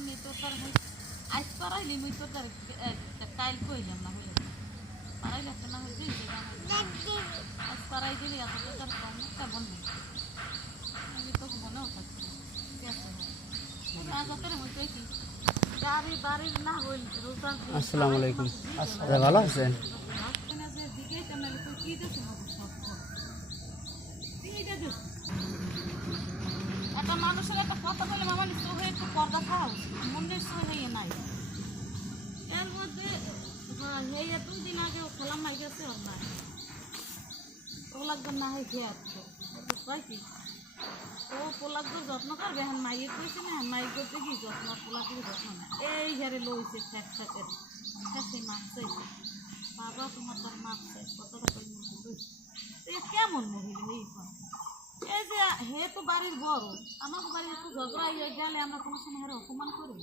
আমি তো তার আজ পারাইলি মুই তো তার কাইল কইলাম না হইলে পারাইলে না হইছে আজ পারাই দিলি এত তো তার কম কেমন আমি তো মনেও থাকছি আগতের মুই কইছি গাড়ি বাড়ির না হইল রোজান আসসালামু আলাইকুম ভালো আছেন দিকে কেন তুই কি দেখিস একটা মানুষের একটা কথা বলে মামা চোখে একটু পর্দা খাওয়া মন্দির চোখে নাই এর মধ্যে হ্যাঁ হে 2 দিন আগে খেলাম মাই গেছে ওর নাই ওগুলো না হয় খেয়ে আসছে তাই কি ও পোলাকগুলো যত্ন করবে হ্যাঁ মাইয়ে কইছে না মাই করতে কি যত্ন পোলাকগুলো যত্ন না এই ঘরে লইছে ফ্যাকফ্যাকের সেই মাছ চাইছে বাবা তোমার তার মাছ চাই কতটা করে কেমন মহিলা এই যে হে তো বাড়ির বড় আমার বাড়ির একটু ঝগড়া হয়ে গেলে আমরা কোনো সময় অপমান করি